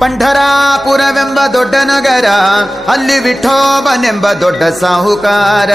ಪಂಢರಾಪುರವೆಂಬ ದೊಡ್ಡ ನಗರ, ಅಲ್ಲಿ ವಿಠೋಬನೆಂಬ ದೊಡ್ಡ ಸಾಹುಕಾರ.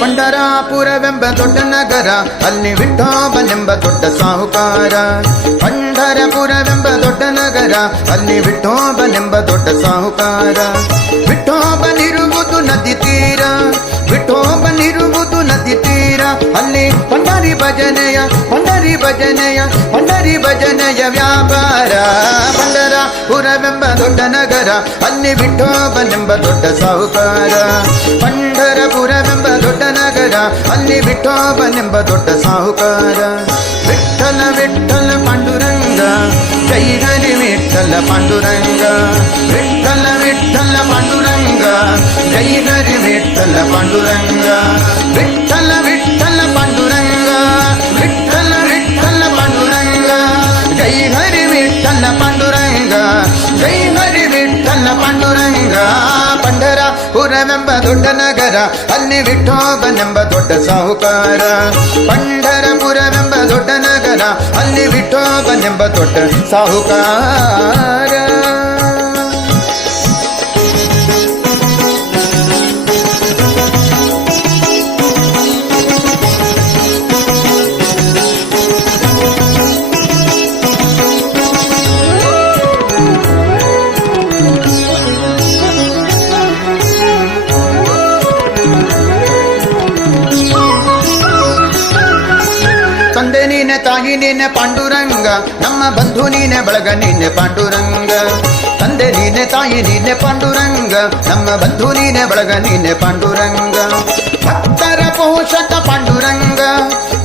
ಪಂಢರಾಪುರವೆಂಬ ದೊಡ್ಡ ನಗರ, ಅಲ್ಲಿ ವಿಠೋಬನೆಂಬ ದೊಡ್ಡ ಸಾಹುಕಾರ. ಪಂಢರಪುರವೆಂಬ ದೊಡ್ಡ ನಗರ, ಅಲ್ಲಿ ವಿಠೋಬನೆಂಬ ದೊಡ್ಡ ಸಾಹುಕಾರ. ವಿಠೋಬನಿರುವುದು ನದಿ ತೀರ, ವಿಠೋಬನಿರುವುದು ನದಿ ತೀರ, ಅಲ್ಲಿ ಪಂಢರಿ ಭಜನೆಯ ಪಂಢರಿ ಭಜನೆಯ ಪಂಢರಿ ಭಜನೆಯ ವ್ಯಾಪಾರ. ಪಂಢರಪುರವೆಂಬ ದೊಡ್ಡ ನಗರ, ಅಲ್ಲಿ ವಿಠೋಬನೆಂಬ ದೊಡ್ಡ ಸಾಹುಕಾರ. ಪಂಢರಪುರವೆಂಬ ದೊಡ್ಡ ನಗರ, ಅಲ್ಲಿ ವಿಠೋಬನೆಂಬ ದೊಡ್ಡ ಸಾಹುಕಾರ. ವಿಠ್ಠಲ ವಿಠ್ಠಲ ಪಾಂಡುರಂಗ, ಜೈ ಹರಿ ವಿಠ್ಠಲ ಪಾಂಡುರಂಗ. ವಿಠ್ಠಲ ವಿಠ್ಠಲ ಪಾಂಡುರಂಗ, ಜೈ ಹರಿ ವಿಠ್ಠಲ ಪಾಂಡುರಂಗ. ವಿಠ್ಠಲ ವಿಠ್ಠಲ ಪಾಂಡುರಂಗ, ವಿಠ್ಠಲ ವಿಠ್ಠಲ ಪಾಂಡುರಂಗ, ಜೈ ಹರಿ ವಿಠ್ಠಲ ಪಾಂಡುರಂಗ, ಜೈ ಹರಿ ವಿಠ್ಠಲ ಪಾಂಡುರಂಗ. ಪಂಢರಪುರವೆಂಬ ದೊಡ್ಡ ನಗರ, ಅಲ್ಲಿ ವಿಠೋಬನೆಂಬ ದೊಡ್ಡ ಸಾಹುಕಾರ. ಪಂಢರಪುರವೆಂಬ ದೊಡ್ಡ ನಗರ, ಅಲ್ಲಿ ವಿಠೋಬನೆಂಬ ದೊಡ್ಡ ಸಾಹುಕಾರ. ತಂದೆ ನೀನೆ, ತಾಯಿ ನೀನೆ ಪಾಂಡುರಂಗ, ನಮ್ಮ ಬಂಧು ನೀನೆ, ಬಳಗ ನೀನೆ ಪಾಂಡುರಂಗ. ತಂದೆ ನೀನೆ, ತಾಯಿ ನೀನೆ ಪಾಂಡುರಂಗ, ನಮ್ಮ ಬಂಧು ನೀನೆ, ಬಳಗ ನೀನೆ ಪಾಂಡುರಂಗ. ಭಕ್ತರ ಪೋಷಕ ಪಾಂಡುರಂಗ,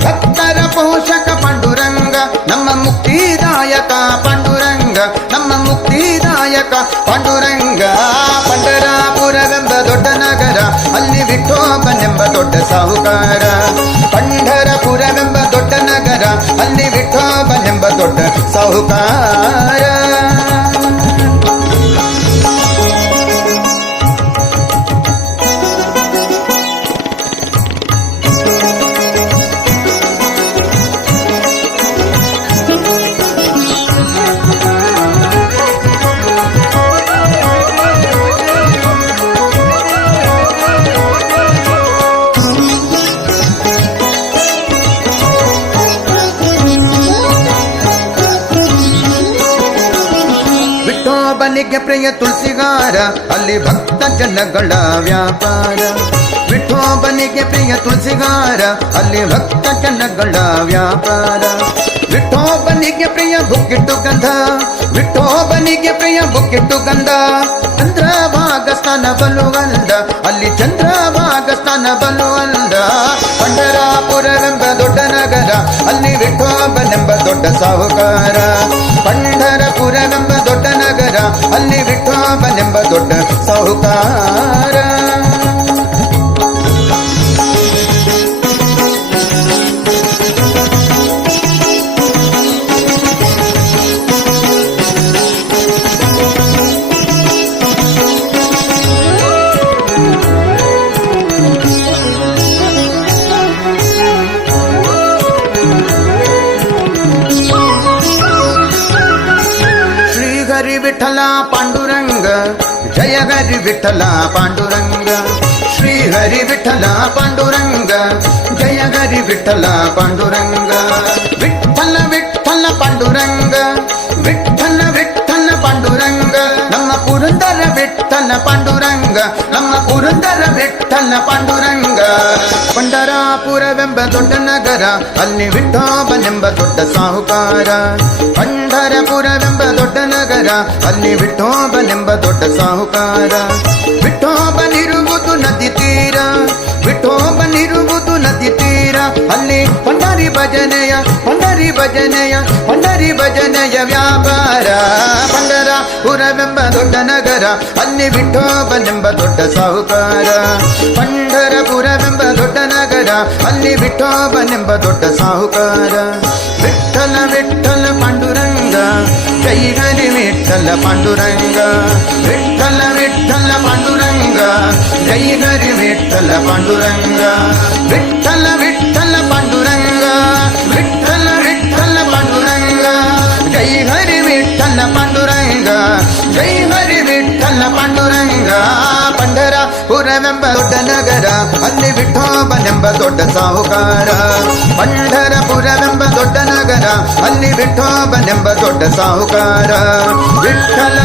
ಭಕ್ತರ ಪೋಷಕ ಪಾಂಡುರಂಗ, ನಮ್ಮ ಮುಕ್ತಿದಾಯಕ ಪಾಂಡುರಂಗ, ನಮ್ಮ ಮುಕ್ತಿದಾಯಕ ಪಾಂಡುರಂಗ. ಪಂಢರಪುರವೆಂಬ ದೊಡ್ಡ ನಗರ, ಅಲ್ಲಿ ವಿಠೋಬನೆಂಬ ದೊಡ್ಡ ಸಾಹುಕಾರ. ಪಂಢರಪುರವೆಂಬ ದೊಡ್ಡ ನಗರ, ಅಲ್ಲಿ ವಿಠೋಬನೆಂಬ ದೊಡ್ಡ ಸಾಹುಕಾರ. ವಿಠೋಬನಿಗೆ ಪ್ರಿಯ ತುಳಸಿಗಾರ, ಅಲ್ಲಿ ಭಕ್ತ ಜನಗಳ ವ್ಯಾಪಾರ. ವಿಠೋಬನಿಗೆ ಪ್ರಿಯ ತುಳಸಿಗಾರ, ಅಲ್ಲಿ ಭಕ್ತ ಜನಗಳ ವ್ಯಾಪಾರ. ವಿಠೋಬನಿಗೆ ಪ್ರಿಯ ಬುಕ್ಕಿಟ್ಟು ಗಂಧ, ವಿಠೋಬನಿಗೆ ಪ್ರಿಯ ಬುಕ್ಕಿಟ್ಟು ಗಂಧ. ಚಂದ್ರಭಾಗ ಸ್ಥಾನ ಬಲುವಂದ, ಅಲ್ಲಿ ಚಂದ್ರಭಾಗ ಸ್ಥಾನ ಬಲುವಂದ. ಪಂಢರಪುರವೆಂಬ ದೊಡ್ಡ ನಗರ, ಅಲ್ಲಿ ವಿಠೋಬನೆಂಬ ದೊಡ್ಡ ಸಾಹುಕಾರ. ಪಂಢರಪುರವೆಂಬ ದೊಡ್ಡ ನಗರ, ಅಲ್ಲಿ ವಿಠೋಬನೆಂಬ ದೊಡ್ಡ ಸಾಹುಕಾರ. ವಿಠಲ ಪಾಂಡುರಂಗ, ಜಯ ಹರಿ ವಿಠಲ ಪಾಂಡುರಂಗ. ಶ್ರೀ ಹರಿ ವಿಠಲ ಪಾಂಡುರಂಗ, ಜಯ ಹರಿ ವಿಠಲ ಪಾಂಡುರಂಗ. ವಿಠಲ ವಿಠಲ ಪಾಂಡುರಂಗ, ವಿಠಲ ವಿಠಲ ಪಾಂಡುರಂಗ, ನಮ್ಮ ಪುರಂದರ ವಿಠಲ ಪಾಂಡುರಂಗ, ನಮ್ಮ ಪುರಂದರ ವಿಠಲ ಪಾಂಡುರಂಗ. ಪಂಢರಪುರವೆಂಬ ದೊಡ್ಡ ನಗರ, ಅಲ್ಲಿ ವಿಠೋಬನೆಂಬ ದೊಡ್ಡ ಸಾಹುಕಾರ. ಪಂಢರಪುರವೆಂಬ ದೊಡ್ಡ ನಗರ, ಅಲ್ಲಿ ವಿಠೋಬನೆಂಬ ದೊಡ್ಡ ಸಾಹುಕಾರ. ವಿಠೋಬನಿರುವುದು ನದಿ ತೀರ, ವಿಠೋಬನಿರುವುದು ನದಿ ತೀರ. ಅಲ್ಲಿ ಪಂಡರಿ ಭಜನೆಯ ವ್ಯಾಪಾರ. ಪಂಢರಪುರವೆಂಬ ದೊಡ್ಡ ನಗರ, ಅಲ್ಲಿ ವಿಠೋಬನೆಂಬ ದೊಡ್ಡ ಸಾಹುಕಾರ. ಪಂಢರಪುರವೆಂಬ ದೊಡ್ಡ ನಗರ, ಅಲ್ಲಿ ವಿಠೋಬನೆಂಬ ದೊಡ್ಡ ಸಾಹುಕಾರ. ವಿಠ್ಠಲ ವಿಠ್ಠಲ ಪಾಂಡುರಂಗ, ಜೈ ಹರಿ ವಿಠ್ಠಲ ಪಾಂಡುರಂಗ. ವಿಠ್ಠಲ ವಿಠ್ಠಲ ಪಾಂಡುರಂಗ, ಜೈ ಹರಿ ವಿಠ್ಠಲ ಪಾಂಡುರಂಗ. ವಿಠ್ಠಲ ವಿಠ್ಠಲ ಪಾಂಡುರಂಗ, ವಿಠ್ಠಲ ವಿಠ್ಠಲ ಪಾಂಡುರಂಗ, ಜೈ ಹರಿ ವಿಠ್ಠಲ ಪಾಂಡುರಂಗ, ಜೈ ಹರಿ ವಿಠ್ಠಲ ಪಾಂಡುರಂಗ. ಪಂಢರಪುರವೆಂಬ ದೊಡ್ಡ ನಗರ, ಅಲ್ಲಿ ವಿಠೋಬನೆಂಬ ದೊಡ್ಡ ಸಾಹುಕಾರ. ಪಂಢರಪುರವೆಂಬ ದೊಡ್ಡ ನಗರ, ಅಲ್ಲಿ ವಿಠೋಬನೆಂಬ ದೊಡ್ಡ ಸಾಹುಕಾರ. ವಿಠ್ಠಲ